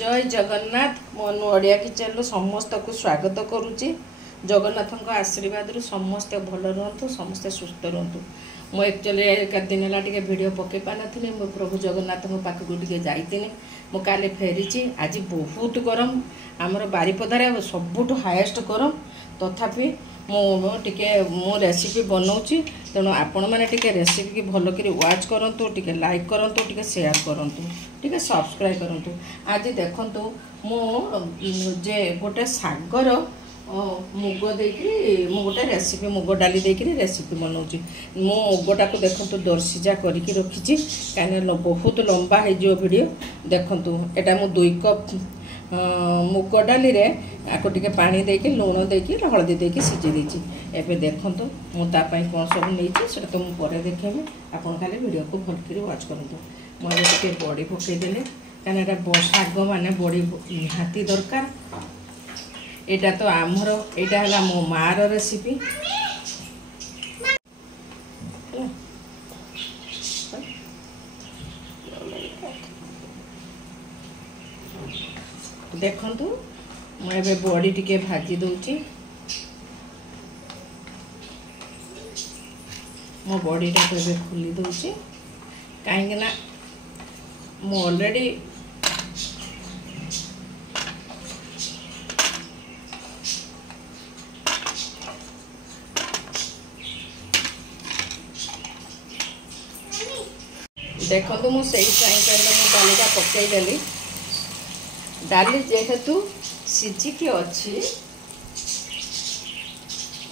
जय जगन्नाथ मो ओडिया किचन समस्त को स्वागत करुच्ची। जगन्नाथ आशीर्वाद समस्ते भल रुहतु, समस्ते सुस्थ रुहतु। मु एक्चुअली एक दिन है वीडियो पकई पानी मो प्रभु जगन्नाथ पाखक जाइए मु काले फेरी। आज बहुत गरम आमर बारिपदार सबुठ हाएस्ट गरम तथापि मु रेसिपी बनाऊँगी। तेणु आपण मैंने रेसिपी की भल कर वाच करूँ, टे लाइक करूँ, टे शेयर करूँ, टे सब्सक्राइब करूँ। आज देखु मुझे गोटे सागर मुग देकी गोटे रेसिपी मुग डाली देकी रेसिपी बनाऊँगी। मो मुगटा को देखु दर्शिजा करके रखी कहीं बहुत लंबा हो वीडियो। देखु एटा मु 2 कप मुग डाली रे आपको टिके पानी देके लुण देकी हलदी देकी सीझे देची। एबे देखंतु मुतापाई कौन सब नहीं से तो मु परे देखेबे। आपन खाली वीडियो को भल करी वाच करंतु। मु टिके बड़ी पकई देले काना एटा शाग माने बड़ी निहाती दरकार। एटा तो आमर एटा हला मो मार रेसिपी। देखंतु मु एबे बड़ी टिके भाजी दउची। मो बड़ीटा को एबे खुली दउची काहेकि ना मु ऑलरेडी देखंतु मु सही फ्राई पैन में डालीटा पकई देली। डाली जेहेतु सिझिकी अच्छी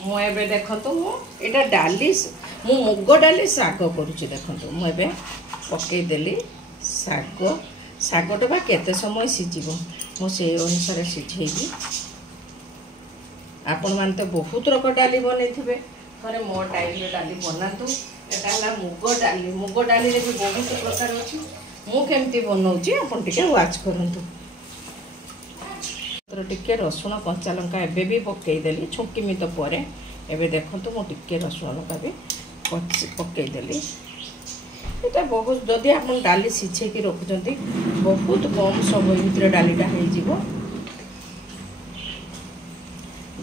मुझे देखु मुझे डाली मु मुग डाली शाग करुच्ची। देखु मुझे पकईदेली शाग शागटा बा केते समय सिझिब मुझे अनुसार सिझेबी। आपण मैंने तो बहुत रक डाली बनई थे थे मो टाइम डाली बनातु। यहाँ मुग डाली भी बहुत प्रकार अच्छी मुझे बनाऊँगी आपन टिके वाच करंतु। टिके रसुण कंचा लंका एबे भी पकईदेली छुंकीमी तो पर एबे देखंतु मु टिके रसुण लंका भी पकईदेली। ये बहुत जदि आप डाली सीझे कि रखुंट बहुत कम समय भितर डालीटा हो।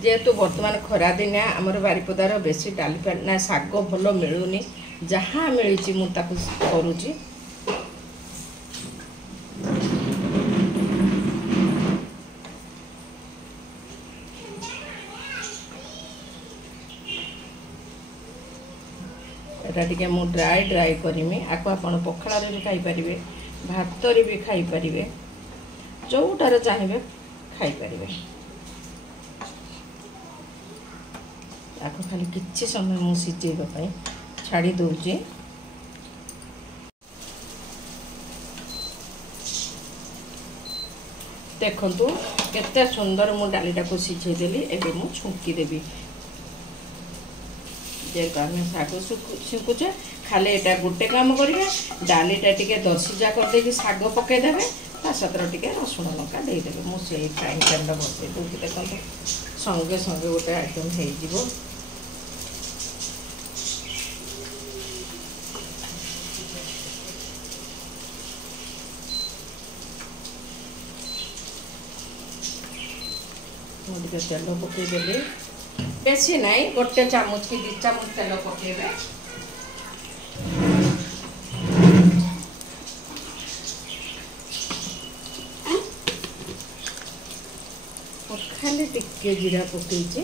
जेहेतु बर्तमान खरा दिन आमर बारिपदार बेसी डाली ना शाग भल मिलूनी जहाँ मिली मुझे करुँची। टे मु ड्राई करमी आपको आपण पखाड़ भी खाईपर भात भी खाईपर जोटार चाहिए खाईपर। आपको खाली किसी समय मु सिझेबाई छाड़ी दूची। देखंतु केते सुंदर मु डालीटा को सिझेदेली। एबे मु छुंकी देवी जेहेतु आम शाग शिखुचे खाली यहाँ गोटे काम करेंगे डालीटा टे दर्शिजा करदे शाग पकईदेवे ता सतर टे रसुण लंका देदेवे। मुझे फ्राइंग पैन बसई दूसरी देखते संगे संगे गोटे आइटम हो। मुझे तेल पकईदेली बेसी नाई गोटे चामच कि 2 चामच तेल पकेबे। खाली टिके जीरा पकईचे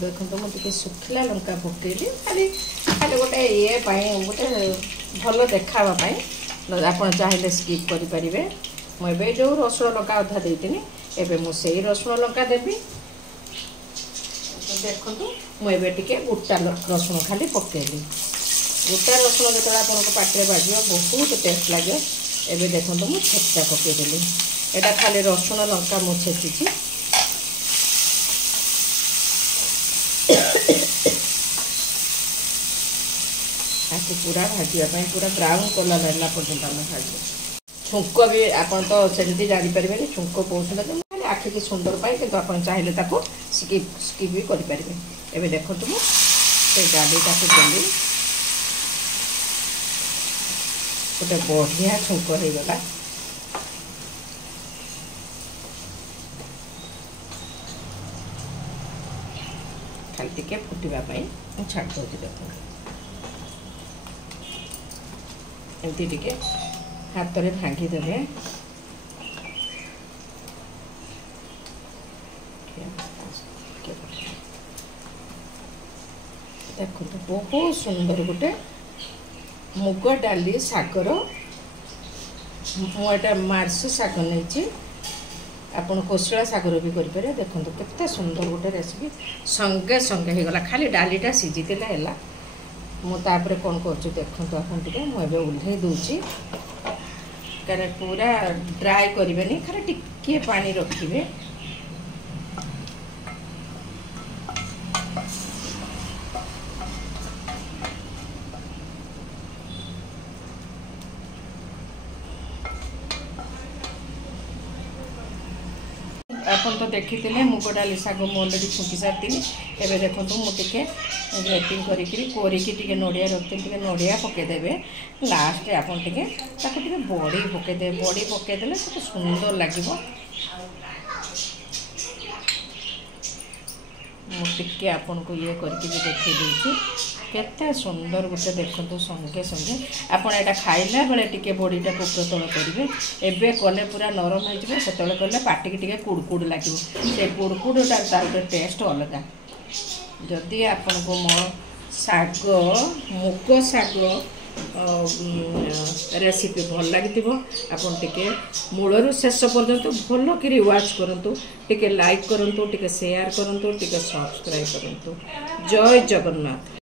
देखो तो मुझे सुखला लंका पकईली खाली खाली गोटे ये गोटे भल देखापी आप चाहिए स्किप करें। मुझे जो रसुण लंका अधा देती एवं मुझे रसुण लंका देवी। तो देखो मुझे टे गोटा रसुण खाली पकईली। गोटा रसुण जो आप पाटे बाज बहुत टेस्ट लगे। एवं देखो मुझे छेचा पकईदेली। यहाँ खाली रसुण लंका मुझे छेची आपको पूरा भाजापी पूरा ब्राउन कलर है पर्यटन आम भाज। छुंक भी आपन तो सेमती जानी परिबेनी छुंक बहुत सुंदर आखि की सुंदर पाई कि आपन चाहिए ताको स्किप भी करि परिबे। एबे देखंतु मु से डालीटा को देली गोटे बढ़िया छुंक हो गला। खाली टिके फुटवा छाड़ दे देख एमती टिके हाथ में भांगी देवे। देखो बहुत सुंदर गोटे मुग डाली सागर मुझे मार्स शाग नहीं आपन कोशला सागर भी करें। देखो केते सुंदर गोटे रेसिपी संगे संगे हो गला खाली डालीटा सीझीला है। मुझे कौन कर देखो आप मुझे ओह्लई दूची कारण पूरा ड्राई करें खाली टिके पानी रखिए। आपन तो देखी मुग डाली शाग मुझे अलरेडी छुंकी सारी एवं देखो मुझे ग्रेटिंग करके नड़िया रखी नड़िया पकईदे। लास्ट आपन टे बड़ी पकईदे बड़ी पकईदे सब सुंदर लगे। मुझे आपन को ये करके भी देखी दूसरी केते सुंदर गोटे देखो संगे संगे आपड़ यहाँ खाइला बेले टिके बड़ीटा को तल करेंगे। एबे कले पूरा नरम हो से कले पाटिकी टिके कुड़कुड़ लगे से कुड़कुड़ा तार गोटे टेस्ट अलग। जदि आपन को मो शाग मुग शाग रेसिपी भल लगी आपन टिके मूलरू शेष पर्यंत भल कि वाच करंतु टिके लाइक करंतु टिके शेयर करंतु टिके सब्सक्राइब करंतु। जय जगन्नाथ।